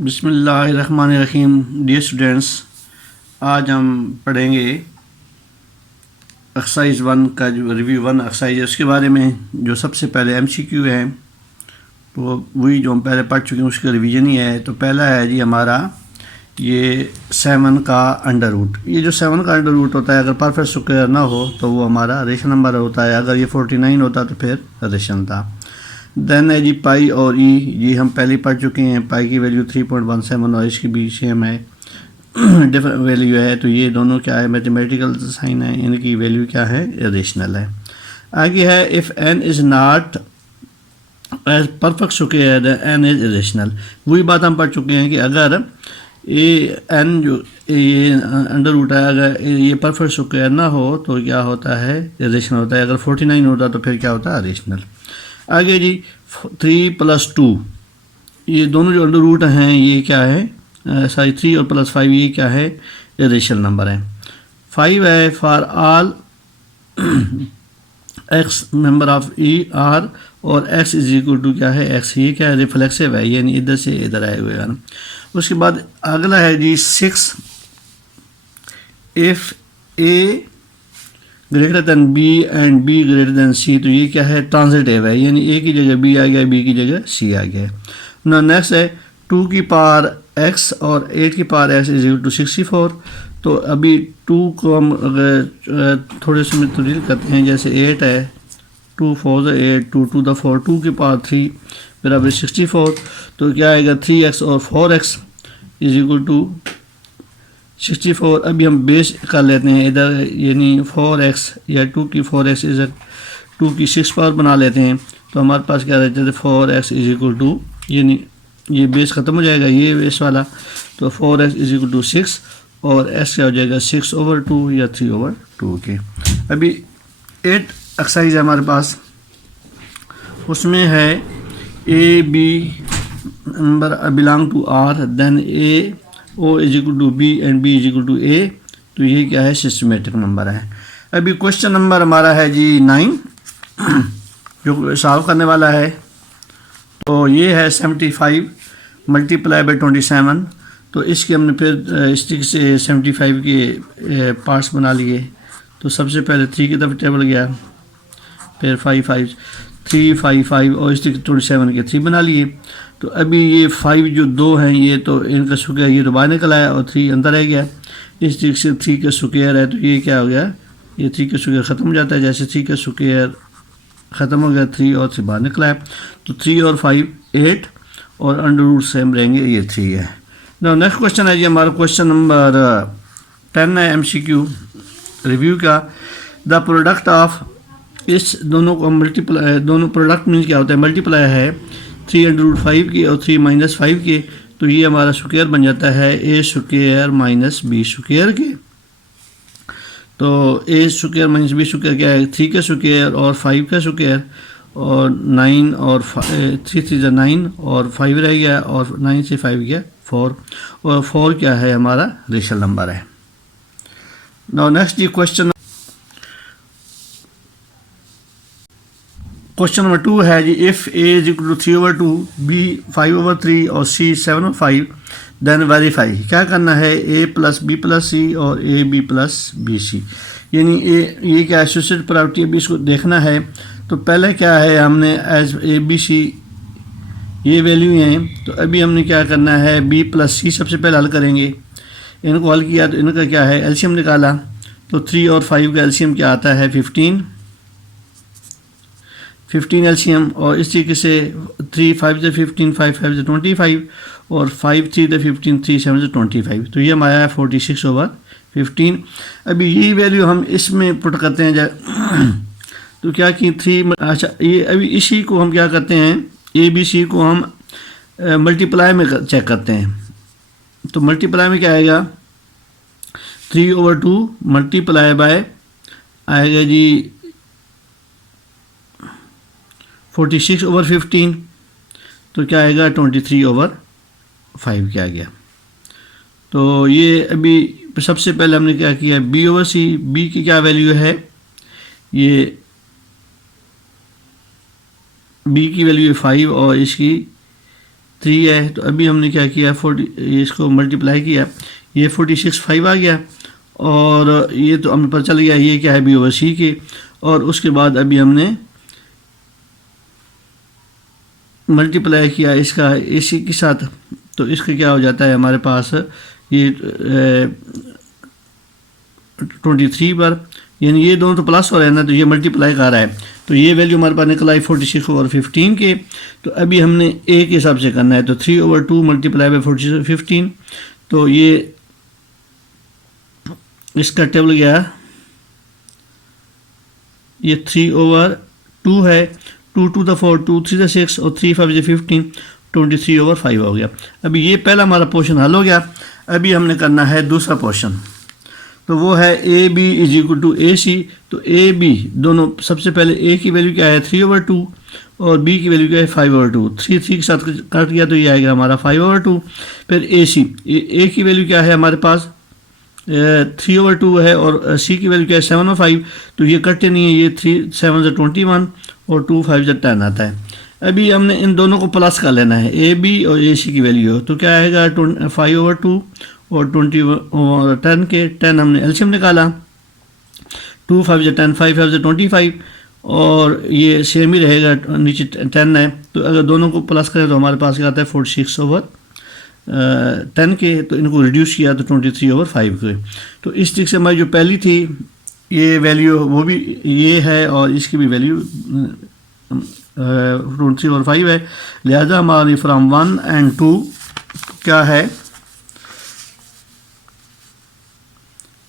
बिस्मिल्लाहिर्रहमानिर्रहीम। Dear students, आज हम पढ़ेंगे एक्सरसाइज 1 का जो रिव्यू 1 एक्सरसाइज है उसके बारे में। जो सबसे पहले एमसीक्यू है तो वही जो हम पहले पढ़ चुके हैं उसका रिवीजन ही है। तो पहला है जी हमारा ये 7 का अंडर रूट। ये जो 7 का अंडर रूट होता है अगर परफेक्ट स्क्वायर ना हो तो वो हमारा रेशनल नंबर होता है। अगर ये 49 होता तो फिर रेशनल था। देन है जी पाई और ई, ये हम पहले पढ़ चुके हैं। पाई की वैल्यू 3.17 और इसके बीच सेम है, डिफरेंट वैल्यू है। तो ये दोनों क्या है, मैथमेटिकल साइन है, इनकी वैल्यू क्या है, रेशनल है। आगे है if N is not as perfect square N is irrational. वही बात हम पढ़ चुके हैं कि अगर ए एन जो ये अंडर रूट है अगर ये परफेक्ट स्क्वायर ना हो तो क्या होता है, इरेशनल होता है। अगर 49 होता तो फिर क्या होता है, रेशनल। आगे जी 3 + 2, ये दोनों जो अंडर रूट हैं ये क्या है, सॉरी 3 और +5 ये क्या है, रेशनल नंबर है। 5 है for all x member of E R और x इज इक्वल टू क्या है, x, ये क्या है, रिफ्लेक्सिव है, यानी इधर से इधर आए हुए हैं। उसके बाद अगला है जी 6 if A greater than B and B greater than C. तो ये क्या है, ट्रांजिटिव है, यानी ए की जगह बी आ गया, बी की जगह सी आ गया। ना नेक्स्ट है 2 की पावर x और 8 की power x is equal to 64। तो अभी 2 को हम अगर थोड़े से में तब्दील करते हैं, जैसे 8 है, 2 4 8, 2 2 4, 2 की पावर 3 बराबर 64। तो क्या आएगा, 3x और 4x इज इक्वल टू 64। अभी हम बेस कर लेते हैं इधर, यानी 4x या 2 की 4x इज 2 की 6 पावर बना लेते हैं। तो हमारे पास क्या रहता है, 4x इज इक्वल टू, यानी ये बेस ख़त्म हो जाएगा ये बेस वाला। तो 4x इज इक्वल टू 6 और x क्या हो जाएगा, 6/2 या 3/2 के। अभी 8 एक्सरसाइज है हमारे पास, उसमें है A B number belong to R, then A O is equal to B and B is equal to A. तो ये क्या है, सिस्टमेटिक नंबर है। अभी क्वेश्चन नंबर हमारा है जी 9 जो सॉल्व करने वाला है। तो ये है 75 मल्टीप्लाई बाई 27। तो इसके हमने फिर स्टिक से 75 के पार्ट्स बना लिए। तो सबसे पहले 3 की तरफ टेबल गया, फिर 5 5 3 5 5 और स्टिक 27 के 3 बना लिए। तो अभी ये 5 जो 2 हैं ये तो इनका स्क्वायर ये तो बाहर निकल आया और 3 अंदर रह गया। इस स्टिक से 3 का स्क्वायर है तो ये क्या हो गया, ये 3 का स्क्वायर ख़त्म हो जाता है। जैसे 3 का स्क्वायर ख़त्म हो गया, 3 और 3 बाहर निकला है। तो 3 और 5 8 और अंडर रूट सेम रहेंगे, ये 3 है। ना नेक्स्ट क्वेश्चन है जी हमारा क्वेश्चन नंबर 10 है MCQ रिव्यू का। द प्रोडक्ट ऑफ, इस दोनों को मल्टीप्लाई, दोनों प्रोडक्ट मीन्स क्या होता है, मल्टीप्लाई है 3√5 की और 3 - 5 के। तो ये हमारा स्क्वायर बन जाता है a square minus B square के। तो a square minus B square क्या है, 3 का स्क्वायर और 5 का स्क्वायर और 9 और 3 3 9 और 5 रह गया और 9 से 5 गया 4 और 4 क्या है हमारा, रेशनल नंबर है। नाउ नेक्स्ट जी क्वेश्चन नंबर 2 है जी if a is equal to 3/2 b 5/3 और c 7/5 देन वेरीफाई। क्या करना है, a + b + c और ab + bc, यानी ये क्या एसोसिएट प्रॉपर्टी है, इसको देखना है। तो पहले क्या है, हमने एज abc ये वैल्यू हैं। तो अभी हमने क्या करना है, b + c सबसे पहले हल करेंगे। इनको हल किया तो इनका क्या है, एलसीएम निकाला। तो 3 और 5 का एलसीएम क्या आता है, 15 एलसीएम। और इस तरीके से 3 5 से 15, 5 5 से 25 और 5 3 से 15, 3 7 से 25। तो ये हमारा है 46/15। अभी यही वैल्यू हम इसमें पुट करते हैं तो क्या कि 3, अच्छा ये अभी इसी को हम क्या करते हैं, ABC को हम मल्टीप्लाई में चेक करते हैं। तो मल्टीप्लाई में क्या आएगा, 3/2 मल्टीप्लाई बाय आएगा जी 46/15। तो क्या आएगा, 23/5 क्या आ गया। तो ये अभी सबसे पहले हमने क्या किया, B/C, B की क्या वैल्यू है, ये B की वैल्यू है 5 और इसकी 3 है। तो अभी हमने क्या किया, 40 इसको मल्टीप्लाई किया, ये 46 5 आ गया, और ये तो हमें पता चल गया ये क्या है, बी ओवर सी के। और उसके बाद अभी हमने मल्टीप्लाई किया इसका ए सी के साथ, तो इसका क्या हो जाता है हमारे पास ये 23 पर, यानी ये दोनों तो प्लस हो रहे हैं ना, तो ये मल्टीप्लाई कर रहा है, तो ये वैल्यू हमारे पास निकल आई 46 ओवर 15 के। तो अभी हमने ए के हिसाब से करना है, तो 3 ओवर 2 मल्टीप्लाई बाई 15, तो ये इसका टेबल गया, ये 3 ओवर 2 है, 2 to the 4, 2 3 the 6 और 3 5 the 15, 23 ओवर 5 हो गया। अभी ये पहला हमारा पोर्शन हल हो गया। अभी हमने करना है दूसरा पोर्शन, तो वो है A B is equal to A C. तो ए बी दोनों, सबसे पहले ए की वैल्यू क्या है 3 ओवर 2 और बी की वैल्यू क्या है 5 ओवर 2, 3 के साथ काट गया तो ये आएगा हमारा 5 ओवर 2। फिर ए सी, ए की वैल्यू क्या है हमारे पास 3 ओवर 2 है, और सी की वैल्यू क्या है 7 और 5, तो ये कटते नहीं है, ये 3 7 से 21 और 2 5 से 10 आता है। अभी हमने इन दोनों को प्लस कर लेना है, ए बी और ए सी की वैल्यू, तो क्या आएगा 5 ओवर 2 और 20 और 10 के 10 हमने एलसीएम निकाला, 2 5 से 10, 5 5 से 25, और ये सेम ही रहेगा, नीचे 10 है, तो अगर दोनों को प्लस करें तो हमारे पास क्या आता है 46 ओवर 10 के। तो इनको रिड्यूस किया तो 23 ओवर 5 के। तो इस तरीके से हमारी जो पहली थी ये वैल्यू वो भी ये है, और इसकी भी वैल्यू 23 ओवर 5 है। लिहाजा हमारी फ्राम 1 and 2 क्या है,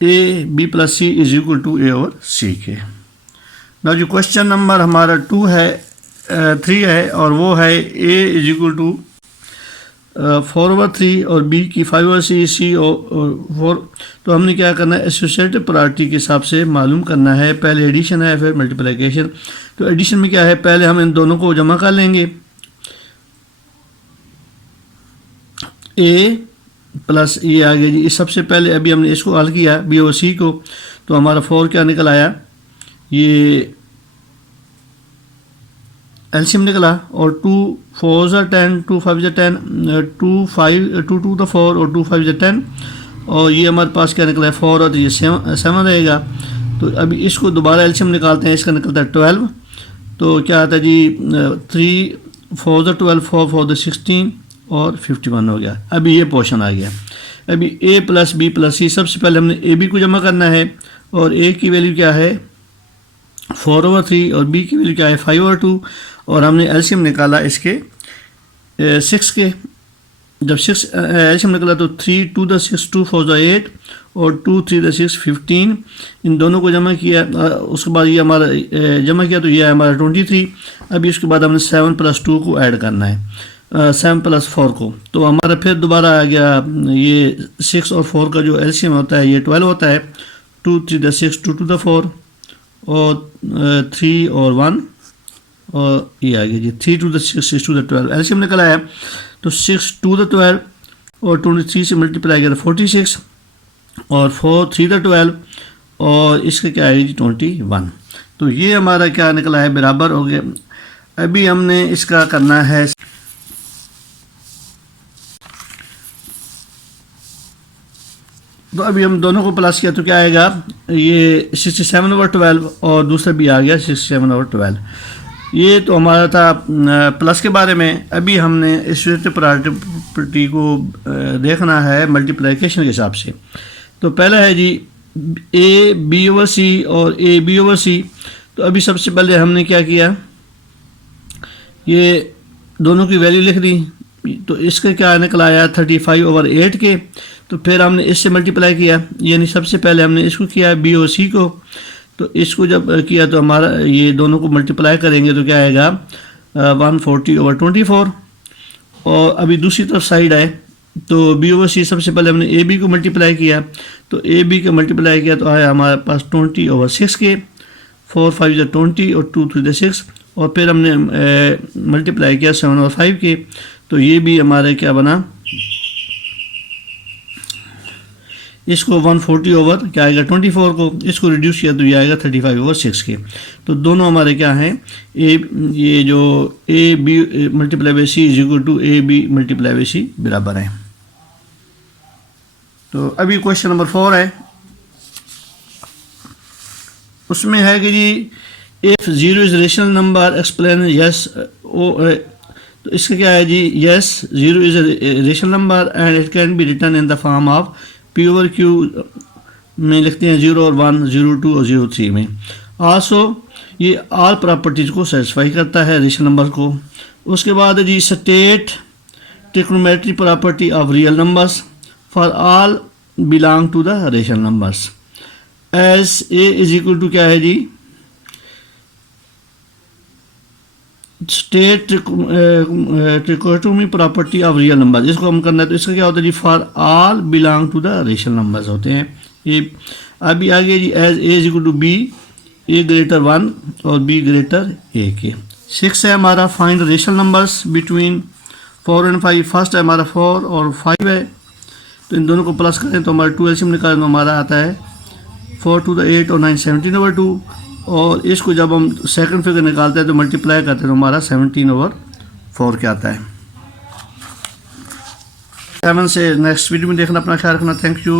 A B plus C is equal to A over C के। ना जो क्वेश्चन नंबर हमारा 2 है 3 है, और वो है ए इज इक्वल टू 4 ओवर 3 और बी की 5 ओवर सी और 4। तो हमने क्या करना है, एसोसिएटिव प्रायोरिटी के हिसाब से मालूम करना है। पहले एडिशन है फिर मल्टीप्लिकेशन। तो एडिशन में क्या है, पहले हम इन दोनों को जमा कर लेंगे, ए प्लस ये आ गया जी। इस सबसे पहले अभी हमने इसको हल किया बी और सी को, तो हमारा 4 क्या निकल आया, ये एलसीएम निकला, और 2 4 ज़ा 10, 2 5 ज़ा 10, 2 2 द 4 और 2 5 ज़ा 10, और ये हमारे पास क्या निकला है 4 और ये 7 रहेगा। तो अभी इसको दोबारा एलसीएम निकालते हैं, इसका निकलता है 12। तो क्या आता है जी 3 4 ज़ा 12, 4 4 ज़ा 16 और 51 हो गया। अभी ये पोर्शन आ गया। अभी ए प्लस बी प्लस सी, सबसे पहले हमने ए बी को जमा करना है, और ए की वैल्यू क्या है 4 ओवर 3 और बी की वैल्यू क्या है 5 ओवर 2, और हमने एलसीएम निकाला इसके 6 के। जब 6 एलसीएम निकला तो 3 2 द 6, 2 4 द 8 और 2 3 द 6 15। इन दोनों को जमा किया, उसके बाद ये हमारा जमा किया तो ये है हमारा 23। अभी उसके बाद हमने 7 प्लस 2 को ऐड करना है, 7 प्लस 4 को। तो हमारा फिर दोबारा आ गया ये 6 और 4 का जो एलसीएम होता है ये 12 होता है। 2 3 द 6, 2 2 द 4 और 3 और 1, और ये आ गया जी 3 2 द 6, 6 2 द 12। एलसीएम निकल आया तो 6 2 द 12 और 23 से मल्टीप्लाई किया तो 46, और 4 3 द 12 और इसका क्या है जी 21। तो ये हमारा क्या निकला है, बराबर हो गया। अभी हमने इसका करना है, तो अभी हम दोनों को प्लस किया तो क्या आएगा, ये 67 ओवर 12 और दूसरा भी आ गया 67 ओवर 12। ये तो हमारा था प्लस के बारे में। अभी हमने एसोसिएटिव प्रायोरिटी को देखना है मल्टीप्लिकेशन के हिसाब से। तो पहला है जी ए बी ओवर सी और ए बी ओवर सी। तो अभी सबसे पहले हमने क्या किया, ये दोनों की वैल्यू लिख दी, तो इसका क्या निकला आया 35 ओवर 8 के। तो फिर हमने इससे मल्टीप्लाई किया, यानी सबसे पहले हमने इसको किया बी और सी को। तो इसको जब किया तो हमारा ये दोनों को मल्टीप्लाई करेंगे तो क्या आएगा 140 ओवर 24। और अभी दूसरी तरफ साइड आए तो बी ओवर सी, सबसे पहले हमने ए बी को मल्टीप्लाई किया, तो ए बी को मल्टीप्लाई किया तो आया हमारे पास 20 ओवर 6 के, 4 5 ज़ा 20 और 2 3 ज़ा 6, और फिर हमने मल्टीप्लाई किया 7 और 5 के। तो ये भी हमारे क्या बना, इसको 140 ओवर क्या आएगा 24 को, इसको रिड्यूस किया तो ये आएगा 35 ओवर 6 के। तो दोनों हमारे क्या हैं, ये जो A B multiply by C is equal to A B multiply by C बराबर है। तो अभी क्वेश्चन नंबर 4 है, उसमें है कि जी if zero is rational number explain yes ओ, तो इसका क्या है जी, yes zero is rational number and it can be written in the form of P over Q में लिखते हैं 0 और 1, 0 2 और 0 3 में। आल्सो ये ऑल प्रॉपर्टीज को सेटिस्फाई करता है रेशनल नंबर को। उसके बाद जी state trigonometry property of real numbers for all belong to the rational numbers as A is equal to क्या है जी, state trichotomy property of real number, इसको हम करना है तो इसका क्या होता है जी, for all belong to the rational numbers होते हैं ये। अभी आगे जी as A is equal to B, A greater 1 और बी ग्रेटर ए के। 6 है हमारा find rational numbers between 4 and 5। First है हमारा 4 और 5 है, तो इन दोनों को प्लस करें तो हमारा 2 एलसीएम निकालें तो हमारा आता है 4 to the 8 और 9 17 over 2, और इसको जब हम सेकंड फिगर निकालते हैं तो मल्टीप्लाई करते हैं तो हमारा 17 over 4 क्या आता है। 7 से नेक्स्ट वीडियो में देखना, अपना ख्याल रखना, थैंक यू।